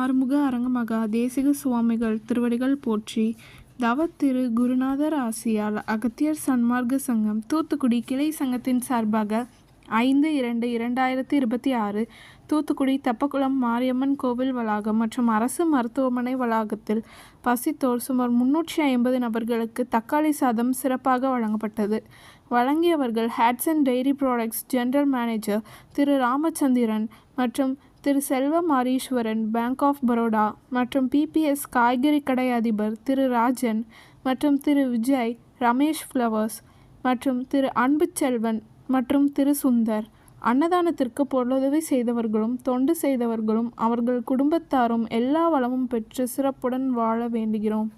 ஆறுமுக அரங்கமகா தேசிக சுவாமிகள் திருவடிகள் போற்றி. தவத்திரு குருநாதர் ஆசியால் அகத்தியர் சன்மார்க்க சங்கம் தூத்துக்குடி கிளை சங்கத்தின் சார்பாக 5/2/2026 தூத்துக்குடி தெப்பக்குளம் மாரியம்மன் கோவில் வளாகம் மற்றும் அரசு மருத்துவமனை வளாகத்தில் பசித்தோர் சுமார் 350 நபர்களுக்கு தக்காளி சாதம் சிறப்பாக வழங்கப்பட்டது. வழங்கியவர்கள் Hatsun dairy products general manager Thiru Ramachandran மற்றும் திரு செல்வ மாரீஸ்வரன், பேங்க் ஆஃப் பரோடா மற்றும் பிபிஎஸ் காய்கறி கடை அதிபர் திரு ராஜன் மற்றும் திரு விஜய், ரமேஷ் ஃப்ளவர்ஸ் மற்றும் திரு அன்புச்செல்வன் மற்றும் திரு சுந்தர். அன்னதானத்திற்கு பொருளுதவி செய்தவர்களும் தொண்டு செய்தவர்களும் அவர்கள் குடும்பத்தாரும் எல்லா வளமும் பெற்று சிறப்புடன் வாழ வேண்டுகிறோம்.